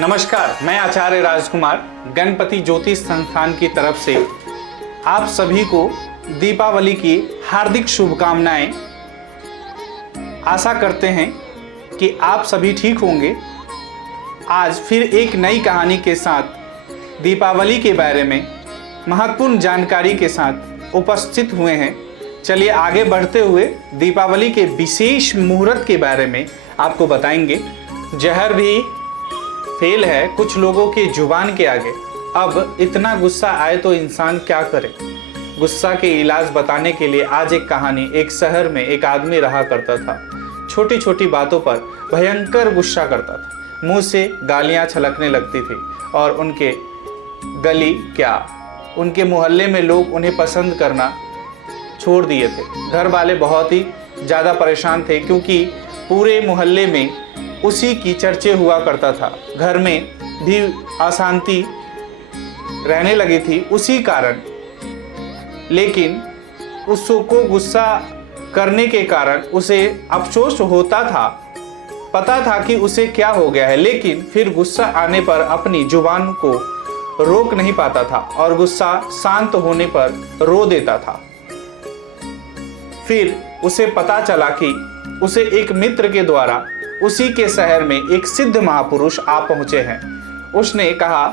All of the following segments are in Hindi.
नमस्कार, मैं आचार्य राजकुमार गणपति ज्योतिष संस्थान की तरफ से आप सभी को दीपावली की हार्दिक शुभकामनाएं। आशा करते हैं कि आप सभी ठीक होंगे। आज फिर एक नई कहानी के साथ दीपावली के बारे में महत्वपूर्ण जानकारी के साथ उपस्थित हुए हैं। चलिए आगे बढ़ते हुए दीपावली के विशेष मुहूर्त के बारे में आपको बताएंगे। जहर भी फेल है कुछ लोगों की जुबान के आगे। अब इतना गुस्सा आए तो इंसान क्या करे। गुस्सा के इलाज बताने के लिए आज एक कहानी। एक शहर में एक आदमी रहा करता था। छोटी छोटी बातों पर भयंकर गुस्सा करता था। मुंह से गालियां छलकने लगती थी और उनके गली क्या उनके मोहल्ले में लोग उन्हें पसंद करना छोड़ दिए थे। घर वाले बहुत ही ज़्यादा परेशान थे क्योंकि पूरे मोहल्ले में उसी की चर्चे हुआ करता था। घर में भी अशांति रहने लगी थी उसी कारण। लेकिन उसको गुस्सा करने के कारण उसे अफसोस होता था। पता था कि उसे क्या हो गया है, लेकिन फिर गुस्सा आने पर अपनी जुबान को रोक नहीं पाता था और गुस्सा शांत होने पर रो देता था। फिर उसे पता चला कि उसे एक मित्र के द्वारा उसी के शहर में एक सिद्ध महापुरुष आ पहुंचे हैं। उसने कहा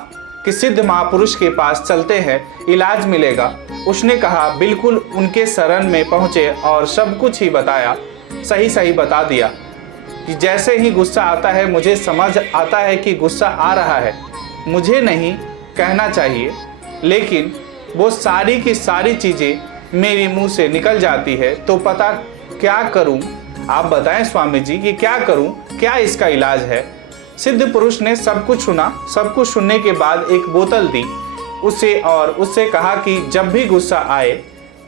कि सिद्ध महापुरुष के पास चलते हैं, इलाज मिलेगा। उसने कहा बिल्कुल उनके शरण में पहुंचे और सब कुछ ही बताया, सही बता दिया कि जैसे ही गुस्सा आता है मुझे समझ आता है कि गुस्सा आ रहा है, मुझे नहीं कहना चाहिए, लेकिन वो सारी की सारी चीज़ें मेरे मुंह से निकल जाती है। तो पता क्या करूं, आप बताएं स्वामी जी कि क्या करूं, क्या इसका इलाज है। सिद्ध पुरुष ने सब कुछ सुना। सब कुछ सुनने के बाद एक बोतल दी उसे और उससे कहा कि जब भी गुस्सा आए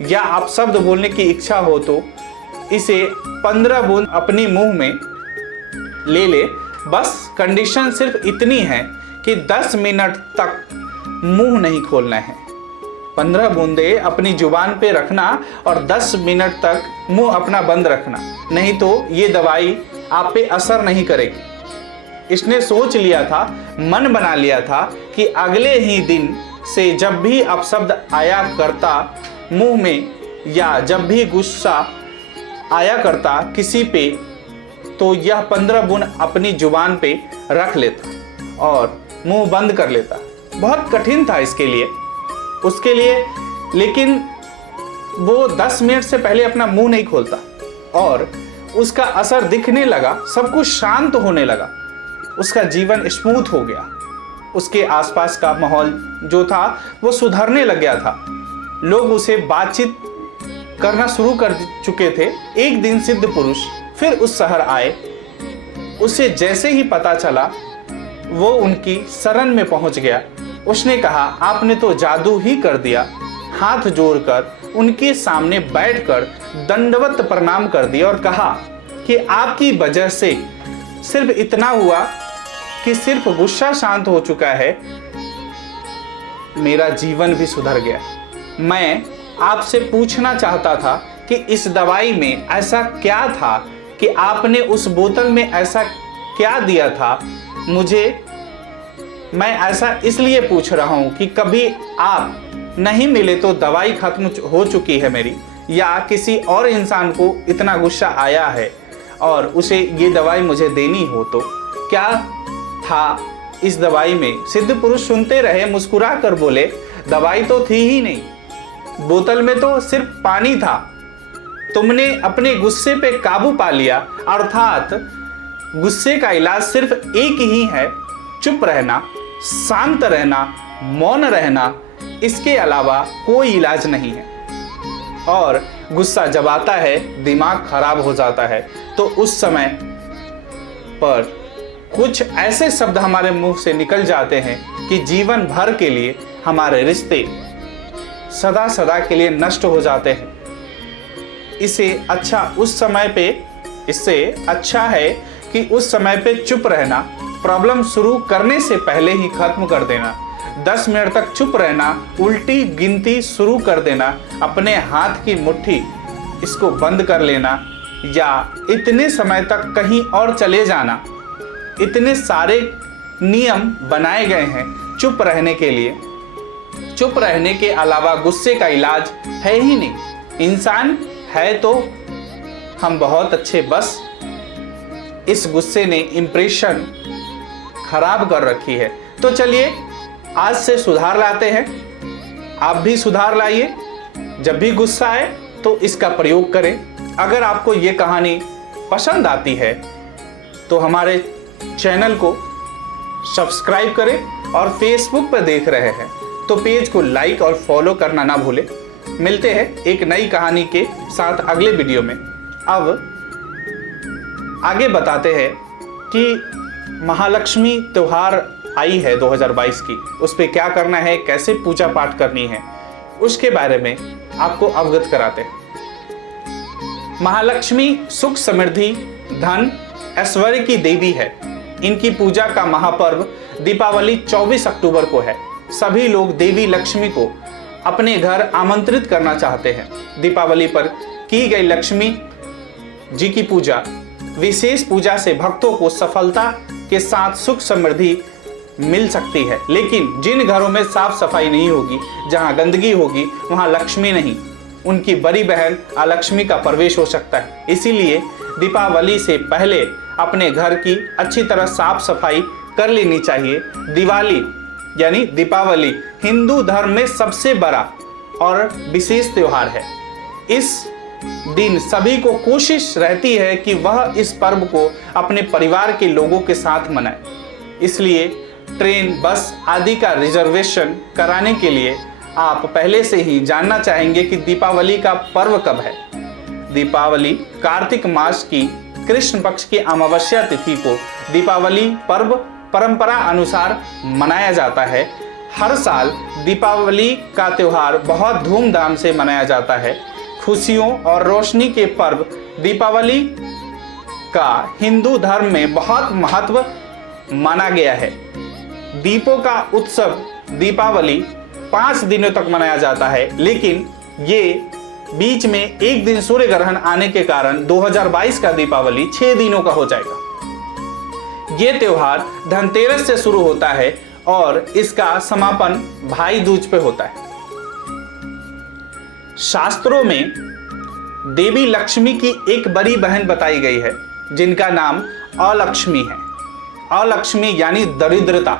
या आप शब्द बोलने की इच्छा हो तो इसे 15 बूंद अपनी मुंह में ले ले। बस कंडीशन सिर्फ इतनी है कि 10 मिनट तक मुंह नहीं खोलना है। 15 बूंदे अपनी जुबान पे रखना और 10 मिनट तक मुंह अपना बंद रखना, नहीं तो ये दवाई आप पे असर नहीं करेगी। इसने सोच लिया था, मन बना लिया था कि अगले ही दिन से जब भी अपशब्द आया करता मुंह में या जब भी गुस्सा आया करता किसी पे, तो यह 15 बूंद अपनी जुबान पे रख लेता और मुंह बंद कर लेता। बहुत कठिन था उसके लिए, लेकिन वो 10 मिनट से पहले अपना मुंह नहीं खोलता और उसका असर दिखने लगा। सब कुछ शांत होने लगा, उसका जीवन स्मूथ हो गया। उसके आसपास का माहौल जो था वो सुधरने लग गया था। लोग उसे बातचीत करना शुरू कर चुके थे। एक दिन सिद्ध पुरुष फिर उस शहर आए। उसे जैसे ही पता चला वो उनकी शरण में पहुंच गया। उसने कहा आपने तो जादू ही कर दिया। हाथ जोड़कर उनके सामने बैठकर दंडवत प्रणाम कर दिया और कहा कि आपकी वजह से सिर्फ इतना हुआ कि सिर्फ गुस्सा शांत हो चुका है, मेरा जीवन भी सुधर गया। मैं आपसे पूछना चाहता था कि इस दवाई में ऐसा क्या था कि आपने उस बोतल में ऐसा क्या दिया था। मैं ऐसा इसलिए पूछ रहा हूं कि कभी आप नहीं मिले तो दवाई खत्म हो चुकी है मेरी, या किसी और इंसान को इतना गुस्सा आया है और उसे ये दवाई मुझे देनी हो तो क्या था इस दवाई में। सिद्ध पुरुष सुनते रहे, मुस्कुरा कर बोले दवाई तो थी ही नहीं, बोतल में तो सिर्फ पानी था। तुमने अपने गुस्से पे काबू पा लिया, अर्थात गुस्से का इलाज सिर्फ एक ही है, चुप रहना, शांत रहना, मौन रहना। इसके अलावा कोई इलाज नहीं है। और गुस्सा जब आता है दिमाग खराब हो जाता है, तो उस समय पर कुछ ऐसे शब्द हमारे मुंह से निकल जाते हैं कि जीवन भर के लिए हमारे रिश्ते सदा सदा के लिए नष्ट हो जाते हैं। इससे अच्छा है कि उस समय पे चुप रहना, प्रॉब्लम शुरू करने से पहले ही खत्म कर देना। 10 मिनट तक चुप रहना, उल्टी गिनती शुरू कर देना, अपने हाथ की मुट्ठी इसको बंद कर लेना या इतने समय तक कहीं और चले जाना। इतने सारे नियम बनाए गए हैं चुप रहने के लिए। चुप रहने के अलावा गुस्से का इलाज है ही नहीं। इंसान है तो हम बहुत अच्छे, बस इस गुस्से ने इंप्रेशन खराब कर रखी है। तो चलिए आज से सुधार लाते हैं। आप भी सुधार लाइए। जब भी गुस्सा आए तो इसका प्रयोग करें। अगर आपको ये कहानी पसंद आती है तो हमारे चैनल को सब्सक्राइब करें और फेसबुक पर देख रहे हैं तो पेज को लाइक और फॉलो करना ना भूलें। मिलते हैं एक नई कहानी के साथ अगले वीडियो में। अब आगे बताते हैं कि महालक्ष्मी त्योहार आई है 2022 की, उस पर क्या करना है, कैसे पूजा पाठ करनी है, उसके बारे में आपको अवगत कराते हैं। महालक्ष्मी सुख समृद्धि धन ऐश्वर्य की देवी है। इनकी पूजा का महापर्व दीपावली 24 अक्टूबर को है। सभी लोग देवी लक्ष्मी को अपने घर आमंत्रित करना चाहते हैं। दीपावली पर की गई लक्ष्मी जी की पूजा, विशेष पूजा से भक्तों को सफलता के साथ सुख समृद्धि मिल सकती है। लेकिन जिन घरों में साफ सफाई नहीं होगी, जहां गंदगी होगी, वहां लक्ष्मी नहीं, उनकी बड़ी बहन अलक्ष्मी का प्रवेश हो सकता है। इसीलिए दीपावली से पहले अपने घर की अच्छी तरह साफ सफाई कर लेनी चाहिए। दिवाली यानी दीपावली हिंदू धर्म में सबसे बड़ा और विशेष त्योहार है। इस दिन सभी को कोशिश रहती है कि वह इस पर्व को अपने परिवार के लोगों के साथ मनाए। इसलिए ट्रेन, बस आदि का रिजर्वेशन कराने के लिए आप पहले से ही जानना चाहेंगे कि दीपावली का पर्व कब है। दीपावली कार्तिक मास की कृष्ण पक्ष की अमावस्या तिथि को दीपावली पर्व परंपरा अनुसार मनाया जाता है। हर साल दीपावली का त्योहार बहुत धूमधाम से मनाया जाता है। खुशियों और रोशनी के पर्व दीपावली का हिंदू धर्म में बहुत महत्व माना गया है। दीपों का उत्सव दीपावली 5 दिनों तक मनाया जाता है, लेकिन ये बीच में एक दिन सूर्य ग्रहण आने के कारण 2022 का दीपावली 6 दिनों का हो जाएगा। ये त्योहार धनतेरस से शुरू होता है और इसका समापन भाई दूज पे होता है। शास्त्रों में देवी लक्ष्मी की एक बड़ी बहन बताई गई है जिनका नाम अलक्ष्मी है। अलक्ष्मी यानी दरिद्रता।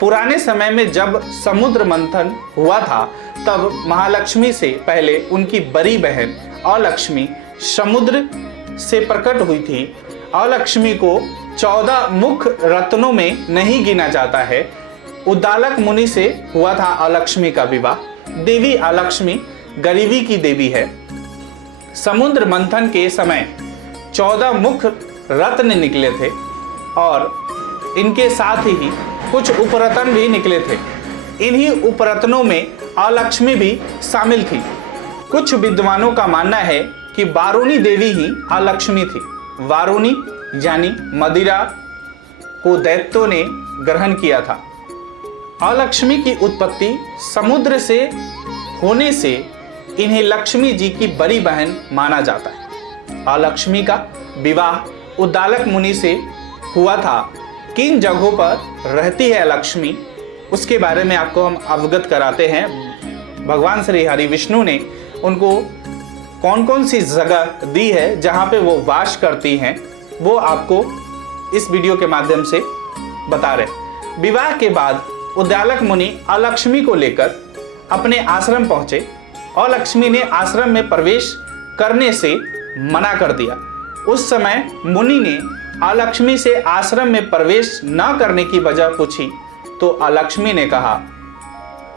पुराने समय में जब समुद्र मंथन हुआ था तब महालक्ष्मी से पहले उनकी बड़ी बहन अलक्ष्मी समुद्र से प्रकट हुई थी। अलक्ष्मी को 14 मुख्य रत्नों में नहीं गिना जाता है। उद्दालक मुनि से हुआ था अलक्ष्मी का विवाह। देवी अलक्ष्मी गरीबी की देवी है। समुद्र मंथन के समय 14 मुख्य रत्न निकले थे और इनके साथ ही कुछ उपरत्न भी निकले थे। इन्हीं उपरत्नों में अलक्ष्मी भी शामिल थी। कुछ विद्वानों का मानना है कि वारुणी देवी ही अलक्ष्मी थी। वारुणी यानी मदिरा को दैत्यों ने ग्रहण किया था। अलक्ष्मी की उत्पत्ति समुद्र से होने से इन्हें लक्ष्मी जी की बड़ी बहन माना जाता है। अलक्ष्मी का विवाह उद्दालक मुनि से हुआ था। किन जगहों पर रहती है लक्ष्मी, उसके बारे में आपको हम अवगत कराते हैं। भगवान श्री हरि विष्णु ने उनको कौन कौन सी जगह दी है जहाँ पे वो वास करती हैं, वो आपको इस वीडियो के माध्यम से बता रहे। विवाह के बाद उद्दालक मुनि अलक्ष्मी को लेकर अपने आश्रम पहुंचे। अलक्ष्मी ने आश्रम में प्रवेश करने से मना कर दिया। उस समय मुनि ने अलक्ष्मी से आश्रम में प्रवेश न करने की वजह पूछी तो अलक्ष्मी ने कहा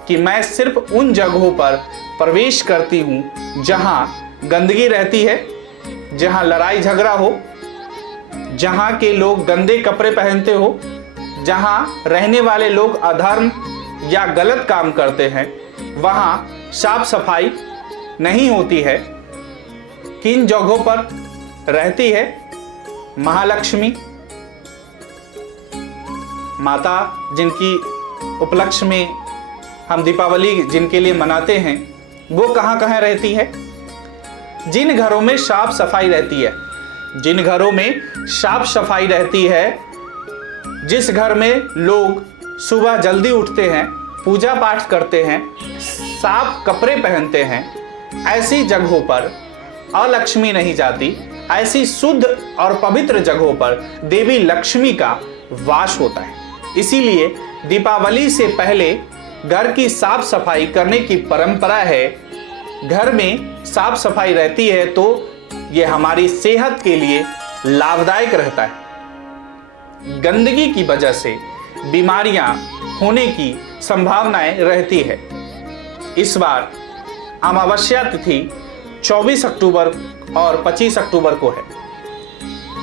कि मैं सिर्फ उन जगहों पर प्रवेश करती हूँ जहाँ गंदगी रहती है, जहाँ लड़ाई झगड़ा हो, जहाँ के लोग गंदे कपड़े पहनते हो, जहाँ रहने वाले लोग अधर्म या गलत काम करते हैं, वहाँ साफ सफाई नहीं होती है। किन जगहों पर रहती है महालक्ष्मी? माता जिनकी उपलक्ष्य में हम दीपावली जिनके लिए मनाते हैं, वो कहाँ कहाँ रहती है? जिन घरों में साफ सफाई रहती है, जिन घरों में साफ सफाई रहती है जिस घर में लोग सुबह जल्दी उठते हैं, पूजा पाठ करते हैं, साफ कपड़े पहनते हैं, ऐसी जगहों पर अलक्ष्मी नहीं जाती। ऐसी शुद्ध और पवित्र जगहों पर देवी लक्ष्मी का वास होता है। इसीलिए दीपावली से पहले घर की साफ सफाई करने की परंपरा है। घर में साफ सफाई रहती है तो यह हमारी सेहत के लिए लाभदायक रहता है। गंदगी की वजह से बीमारियां होने की संभावनाएं रहती है। इस बार अमावस्या तिथि 24 अक्टूबर और 25 अक्टूबर को है,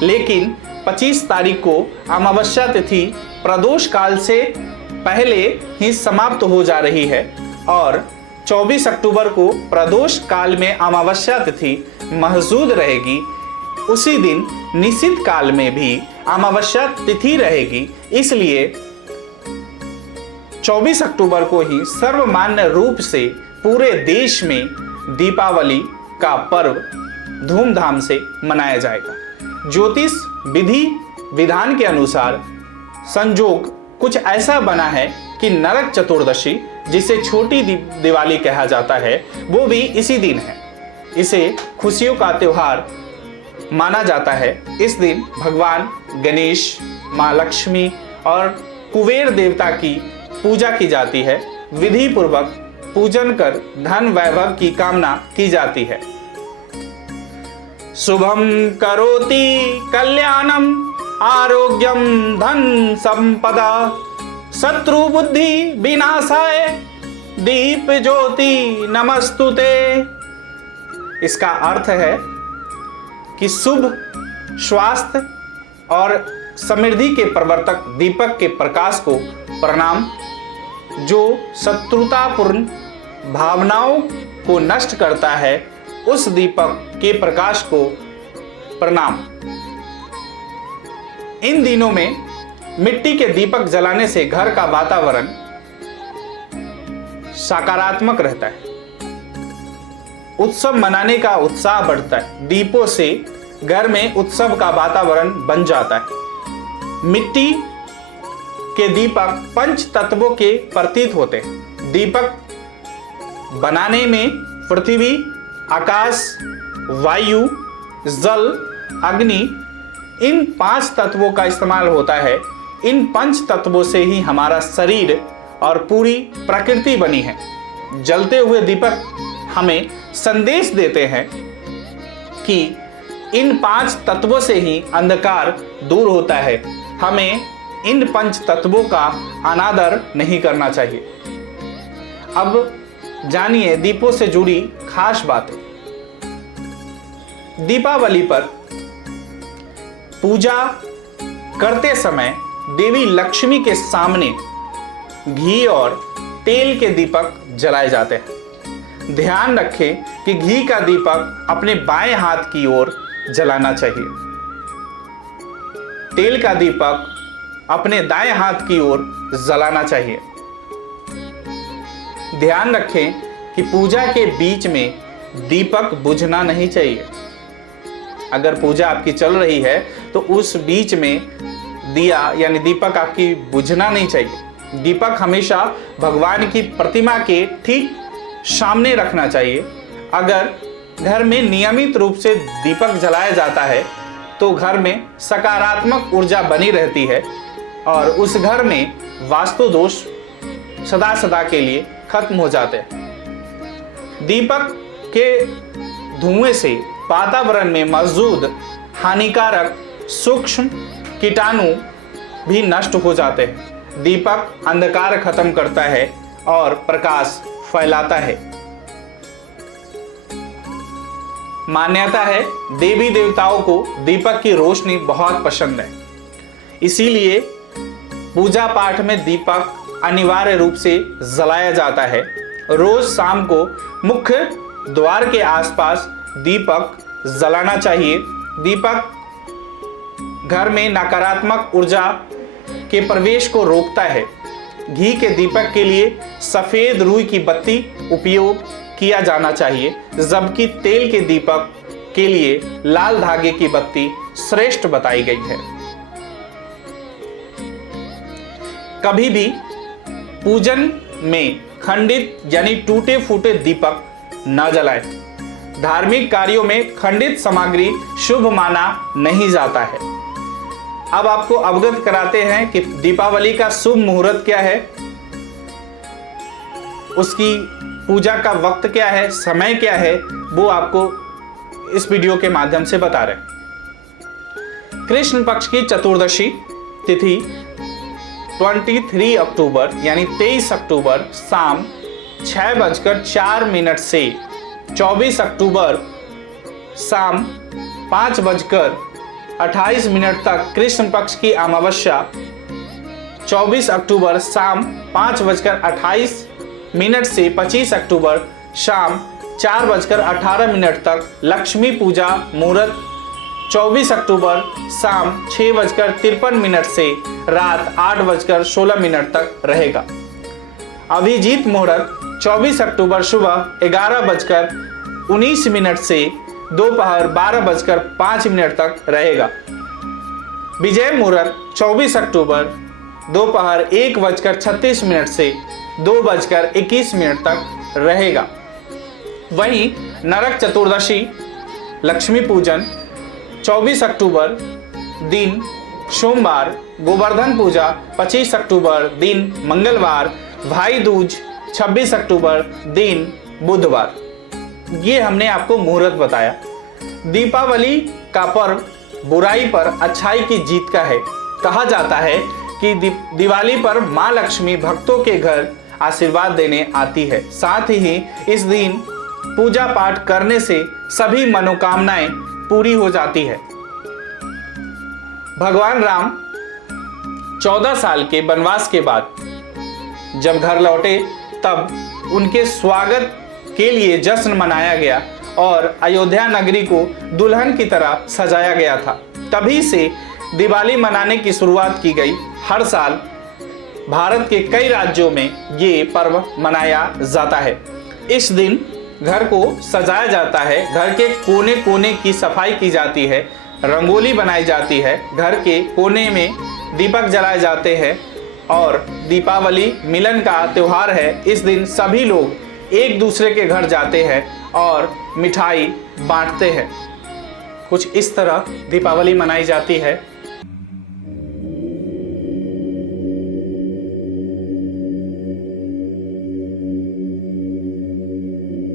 लेकिन 25 तारीख को अमावस्या तिथि प्रदोष काल से पहले ही समाप्त हो जा रही है और 24 अक्टूबर को प्रदोष काल में अमावस्या तिथि मौजूद रहेगी। उसी दिन निशित काल में भी अमावस्या तिथि रहेगी। इसलिए 24 अक्टूबर को ही सर्वमान्य रूप से पूरे देश में दीपावली का पर्व धूमधाम से मनाया जाएगा। ज्योतिष विधि विधान के अनुसार संजोग कुछ ऐसा बना है कि नरक चतुर्दशी, जिसे छोटी दिवाली कहा जाता है, वो भी इसी दिन है। इसे खुशियों का त्योहार माना जाता है। इस दिन भगवान गणेश, माँ लक्ष्मी और कुबेर देवता की पूजा की जाती है। विधि पूर्वक पूजन कर धन वैभव की कामना की जाती है। शुभम करोति कल्याणम आरोग्यम धन संपदा शत्रु बुद्धि विनाशाय दीप ज्योति नमस्तुते। इसका अर्थ है कि शुभ स्वास्थ्य और समृद्धि के प्रवर्तक दीपक के प्रकाश को प्रणाम, जो शत्रुतापूर्ण भावनाओं को नष्ट करता है। उस दीपक के प्रकाश को प्रणाम। इन दिनों में मिट्टी के दीपक जलाने से घर का वातावरण सकारात्मक रहता है। उत्सव मनाने का उत्साह बढ़ता है। दीपों से घर में उत्सव का वातावरण बन जाता है। मिट्टी के दीपक पंच तत्वों के प्रतीक होते हैं। दीपक बनाने में पृथ्वी, आकाश, वायु, जल, अग्नि, इन 5 तत्वों का इस्तेमाल होता है। इन 5 तत्वों से ही हमारा शरीर और पूरी प्रकृति बनी है। जलते हुए दीपक हमें संदेश देते हैं कि इन 5 तत्वों से ही अंधकार दूर होता है। हमें इन 5 तत्वों का अनादर नहीं करना चाहिए। अब जानिए दीपों से जुड़ी खास बातें। दीपावली पर पूजा करते समय देवी लक्ष्मी के सामने घी और तेल के दीपक जलाए जाते हैं। ध्यान रखें कि घी का दीपक अपने बाएं हाथ की ओर जलाना चाहिए। तेल का दीपक अपने दाएं हाथ की ओर जलाना चाहिए। ध्यान रखें कि पूजा के बीच में दीपक बुझना नहीं चाहिए। अगर पूजा आपकी चल रही है तो उस बीच में दिया यानी दीपक आपकी बुझना नहीं चाहिए। दीपक हमेशा भगवान की प्रतिमा के ठीक सामने रखना चाहिए। अगर घर में नियमित रूप से दीपक जलाया जाता है तो घर में सकारात्मक ऊर्जा बनी रहती है और उस घर में वास्तु दोष सदा सदा के लिए खत्म हो जाते हैं। दीपक के धुएं से वातावरण में मौजूद हानिकारक सूक्ष्म कीटाणु भी नष्ट हो जाते हैं। दीपक अंधकार खत्म करता है और प्रकाश फैलाता है। मान्यता है देवी देवताओं को दीपक की रोशनी बहुत पसंद है, इसीलिए पूजा पाठ में दीपक अनिवार्य रूप से जलाया जाता है। रोज शाम को मुख्य द्वार के आसपास दीपक जलाना चाहिए। दीपक घर में नकारात्मक ऊर्जा के प्रवेश को रोकता है। घी के दीपक के लिए सफेद रुई की बत्ती उपयोग किया जाना चाहिए, जबकि तेल के दीपक के लिए लाल धागे की बत्ती श्रेष्ठ बताई गई है। कभी भी पूजन में खंडित यानी टूटे फूटे दीपक न जलाएं। धार्मिक कार्यों में खंडित सामग्री शुभ माना नहीं जाता है। अब आपको अवगत कराते हैं कि दीपावली का शुभ मुहूर्त क्या है, उसकी पूजा का वक्त क्या है, समय क्या है, वो आपको इस वीडियो के माध्यम से बता रहे हैं। कृष्ण पक्ष की चतुर्दशी तिथि 23 अक्टूबर यानी 23 अक्टूबर शाम 6:04 से 24 अक्टूबर शाम 5:28 तक कृष्ण पक्ष की अमावस्या 24 अक्टूबर शाम 5:28 से 25 अक्टूबर शाम 4:18 तक। लक्ष्मी पूजा मुहूर्त 24 अक्टूबर शाम 6:53 से रात 8:16 तक रहेगा। अभिजीत मुहूर्त 24 अक्टूबर सुबह 11:19 से दोपहर 12:05 तक रहेगा। विजय मुहूर्त 24 अक्टूबर दोपहर 1:36 से 2:21 तक रहेगा। वहीं नरक चतुर्दशी लक्ष्मी पूजन 24 अक्टूबर दिन सोमवार, गोवर्धन पूजा 25 अक्टूबर दिन मंगलवार, भाई दूज 26 अक्टूबर दिन बुधवार। ये हमने आपको मुहूर्त बताया। दीपावली का पर्व बुराई पर अच्छाई की जीत का है। कहा जाता है कि दिवाली पर माँ लक्ष्मी भक्तों के घर आशीर्वाद देने आती है। साथ ही इस दिन पूजा पाठ करने से सभी मनोकामनाएं पूरी हो जाती है। भगवान राम 14 साल के वनवास के बाद जब घर लौटे तब उनके स्वागत के लिए जश्न मनाया गया और अयोध्या नगरी को दुल्हन की तरह सजाया गया था। तभी से दिवाली मनाने की शुरुआत की गई। हर साल भारत के कई राज्यों में ये पर्व मनाया जाता है। इस दिन घर को सजाया जाता है, घर के कोने कोने की सफाई की जाती है, रंगोली बनाई जाती है, घर के कोने में दीपक जलाए जाते हैं और दीपावली मिलन का त्यौहार है। इस दिन सभी लोग एक दूसरे के घर जाते हैं और मिठाई बांटते हैं। कुछ इस तरह दीपावली मनाई जाती है।